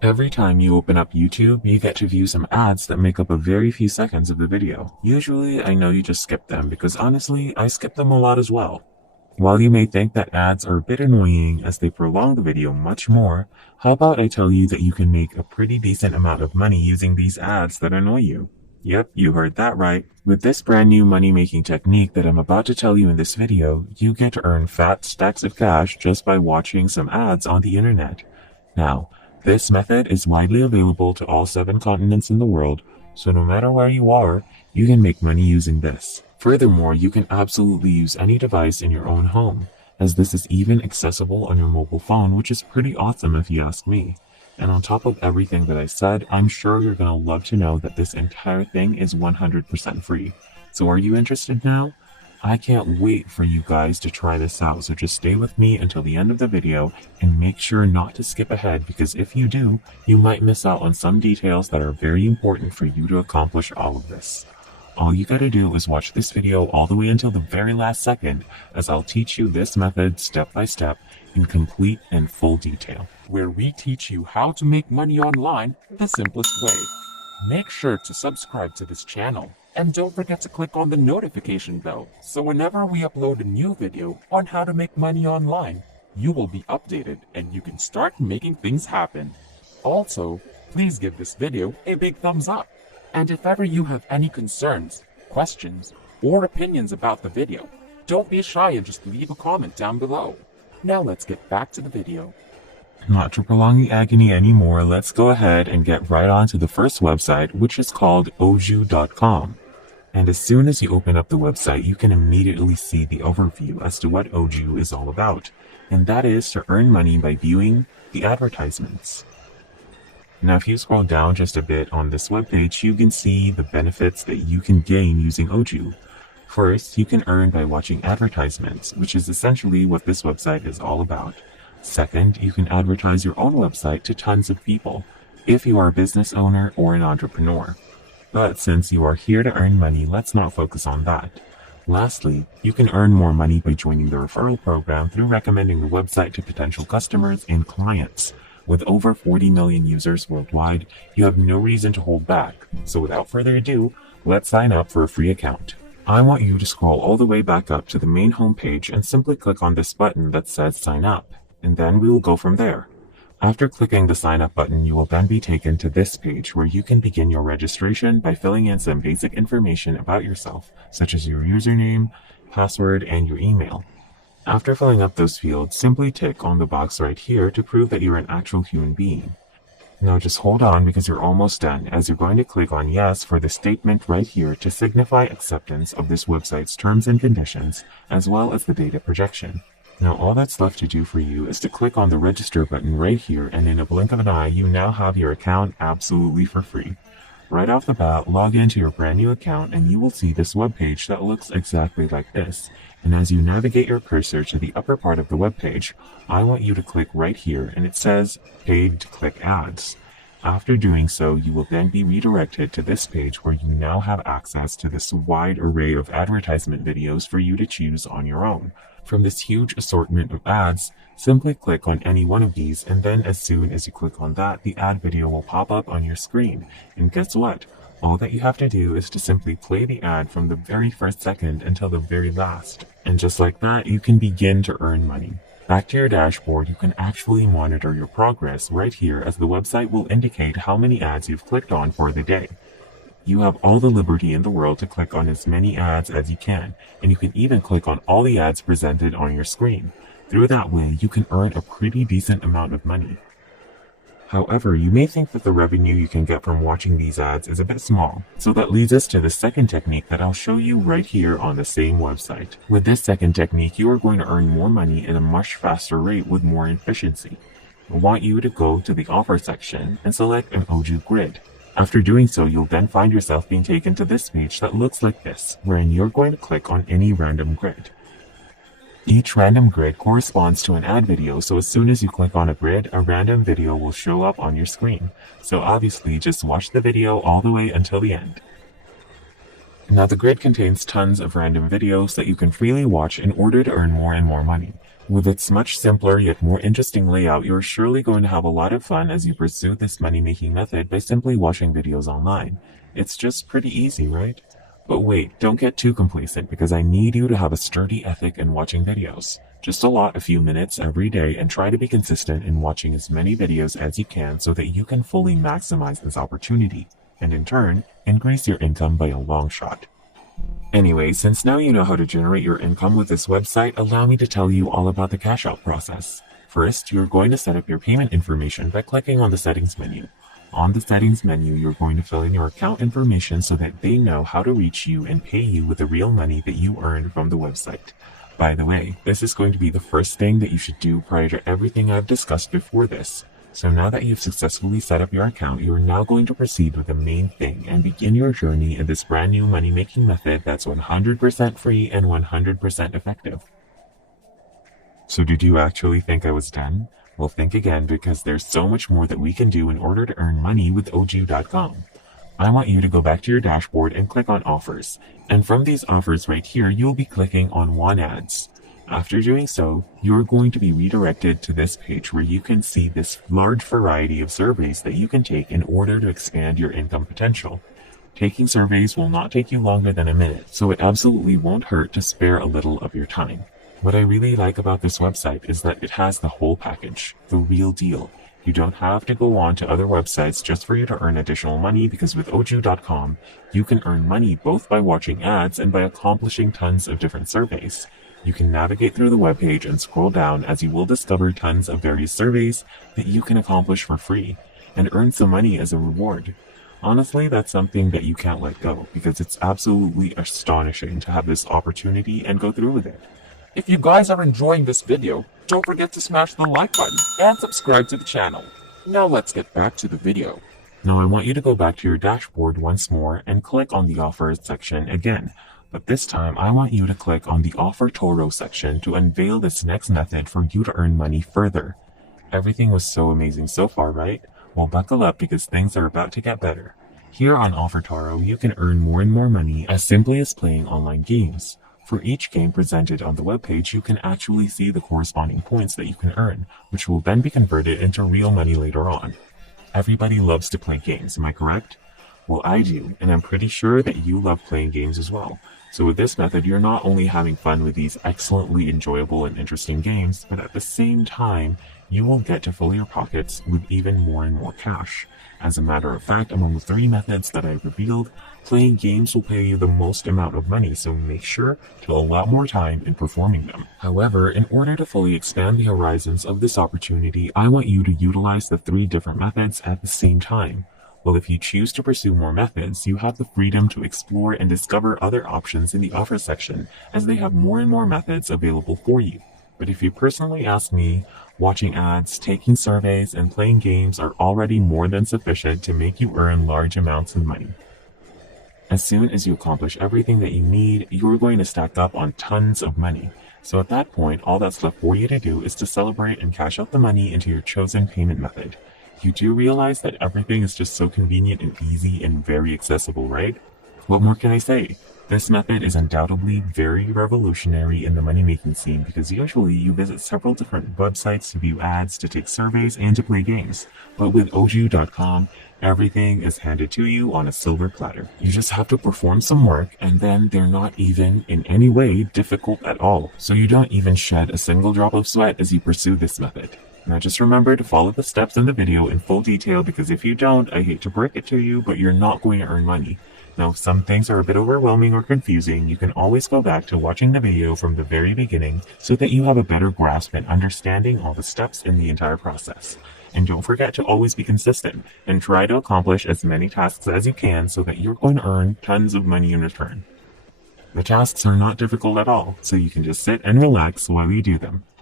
Every time you open up YouTube, you get to view some ads that make up a very few seconds of the video. Usually, I know you just skip them because honestly, I skip them a lot as well. While you may think that ads are a bit annoying as they prolong the video much more, how about I tell you that you can make a pretty decent amount of money using these ads that annoy you? Yep, you heard that right. With this brand new money-making technique that I'm about to tell you in this video, you get to earn fat stacks of cash just by watching some ads on the internet. Now, this method is widely available to all 7 continents in the world, so no matter where you are, you can make money using this. Furthermore, you can absolutely use any device in your own home, as this is even accessible on your mobile phone, which is pretty awesome if you ask me. And on top of everything that I said, I'm sure you're gonna love to know that this entire thing is 100% free. So are you interested now? I can't wait for you guys to try this out, so just stay with me until the end of the video and make sure not to skip ahead, because if you do, you might miss out on some details that are very important for you to accomplish all of this. All you gotta do is watch this video all the way until the very last second, as I'll teach you this method step by step in complete and full detail, where we teach you how to make money online the simplest way. Make sure to subscribe to this channel and don't forget to click on the notification bell so whenever we upload a new video on how to make money online, you will be updated and you can start making things happen. Also, please give this video a big thumbs up. And if ever you have any concerns, questions, or opinions about the video, don't be shy and just leave a comment down below. Now let's get back to the video. Not to prolong the agony anymore, let's go ahead and get right on to the first website, which is called Oju.com. And as soon as you open up the website, you can immediately see the overview as to what Oju is all about, and that is to earn money by viewing the advertisements. Now, if you scroll down just a bit on this webpage, you can see the benefits that you can gain using Oju. First, you can earn by watching advertisements, which is essentially what this website is all about. Second, you can advertise your own website to tons of people, if you are a business owner or an entrepreneur. But since you are here to earn money, let's not focus on that. Lastly, you can earn more money by joining the referral program through recommending the website to potential customers and clients. With over 40 million users worldwide, you have no reason to hold back. So without further ado, let's sign up for a free account. I want you to scroll all the way back up to the main homepage and simply click on this button that says sign up, and then we will go from there. After clicking the sign up button, you will then be taken to this page where you can begin your registration by filling in some basic information about yourself, such as your username, password, and your email. After filling up those fields, simply tick on the box right here to prove that you're an actual human being. Now just hold on because you're almost done, as you're going to click on yes for the statement right here to signify acceptance of this website's terms and conditions, as well as the data projection. Now all that's left to do for you is to click on the register button right here, and in a blink of an eye, you now have your account absolutely for free. Right off the bat, log into your brand new account and you will see this webpage that looks exactly like this. And as you navigate your cursor to the upper part of the webpage, I want you to click right here and it says paid to click ads. After doing so, you will then be redirected to this page where you now have access to this wide array of advertisement videos for you to choose on your own. From this huge assortment of ads, simply click on any one of these, and then as soon as you click on that, the ad video will pop up on your screen. And guess what? All that you have to do is to simply play the ad from the very first second until the very last. And just like that, you can begin to earn money. Back to your dashboard, you can actually monitor your progress right here, as the website will indicate how many ads you've clicked on for the day. You have all the liberty in the world to click on as many ads as you can, and you can even click on all the ads presented on your screen. Through that way, you can earn a pretty decent amount of money. However, you may think that the revenue you can get from watching these ads is a bit small, so that leads us to the second technique that I'll show you right here on the same website. With this second technique, you are going to earn more money at a much faster rate with more efficiency. I want you to go to the offer section and select an Oju grid. After doing so, you'll then find yourself being taken to this page that looks like this, wherein you're going to click on any random grid. Each random grid corresponds to an ad video, so as soon as you click on a grid, a random video will show up on your screen. So obviously, just watch the video all the way until the end. Now the grid contains tons of random videos that you can freely watch in order to earn more and more money. With its much simpler yet more interesting layout, you're surely going to have a lot of fun as you pursue this money-making method by simply watching videos online. It's just pretty easy, right? But wait, don't get too complacent because I need you to have a sturdy ethic in watching videos. Just allot a few minutes every day and try to be consistent in watching as many videos as you can so that you can fully maximize this opportunity, and in turn, increase your income by a long shot. Anyway, since now you know how to generate your income with this website, allow me to tell you all about the cash out process. First, you're going to set up your payment information by clicking on the settings menu. On the settings menu, you're going to fill in your account information so that they know how to reach you and pay you with the real money that you earned from the website. By the way, this is going to be the first thing that you should do prior to everything I've discussed before this. So now that you've successfully set up your account, you are now going to proceed with the main thing and begin your journey in this brand new money-making method that's 100% free and 100% effective. So did you actually think I was done? Well, think again, because there's so much more that we can do in order to earn money with OJU.com. I want you to go back to your dashboard and click on offers. And from these offers right here, you'll be clicking on Want Ads. After doing so, you're going to be redirected to this page where you can see this large variety of surveys that you can take in order to expand your income potential. Taking surveys will not take you longer than a minute, so it absolutely won't hurt to spare a little of your time. What I really like about this website is that it has the whole package, the real deal. You don't have to go on to other websites just for you to earn additional money, because with OJU.com, you can earn money both by watching ads and by accomplishing tons of different surveys. You can navigate through the webpage and scroll down as you will discover tons of various surveys that you can accomplish for free and earn some money as a reward. Honestly, that's something that you can't let go because it's absolutely astonishing to have this opportunity and go through with it. If you guys are enjoying this video, don't forget to smash the like button and subscribe to the channel. Now let's get back to the video. Now I want you to go back to your dashboard once more and click on the offers section again. But this time I want you to click on the Offer Toro section to unveil this next method for you to earn money further. Everything was so amazing so far, right? Well, buckle up because things are about to get better. Here on Offer Toro, you can earn more and more money as simply as playing online games. For each game presented on the webpage, you can actually see the corresponding points that you can earn, which will then be converted into real money later on. Everybody loves to play games, am I correct? Well, I do, and I'm pretty sure that you love playing games as well. So with this method, you're not only having fun with these excellently enjoyable and interesting games, but at the same time, you will get to fill your pockets with even more and more cash. As a matter of fact, among the 3 methods that I've revealed, playing games will pay you the most amount of money, so make sure to allot more time in performing them. However, in order to fully expand the horizons of this opportunity, I want you to utilize the 3 different methods at the same time. Well, if you choose to pursue more methods, you have the freedom to explore and discover other options in the offer section, as they have more and more methods available for you. But if you personally ask me, watching ads, taking surveys, and playing games are already more than sufficient to make you earn large amounts of money. As soon as you accomplish everything that you need, you're going to stack up on tons of money. So at that point, all that's left for you to do is to celebrate and cash out the money into your chosen payment method. You do realize that everything is just so convenient and easy and very accessible, right? What more can I say? This method is undoubtedly very revolutionary in the money-making scene because usually you visit several different websites to view ads, to take surveys, and to play games. But with OJU.com, everything is handed to you on a silver platter. You just have to perform some work, and then they're not even in any way difficult at all. So you don't even shed a single drop of sweat as you pursue this method. Now just remember to follow the steps in the video in full detail because if you don't, I hate to break it to you, but you're not going to earn money. Now, if some things are a bit overwhelming or confusing, you can always go back to watching the video from the very beginning so that you have a better grasp and understanding all the steps in the entire process. And don't forget to always be consistent and try to accomplish as many tasks as you can so that you're going to earn tons of money in return. The tasks are not difficult at all, so you can just sit and relax while you do them.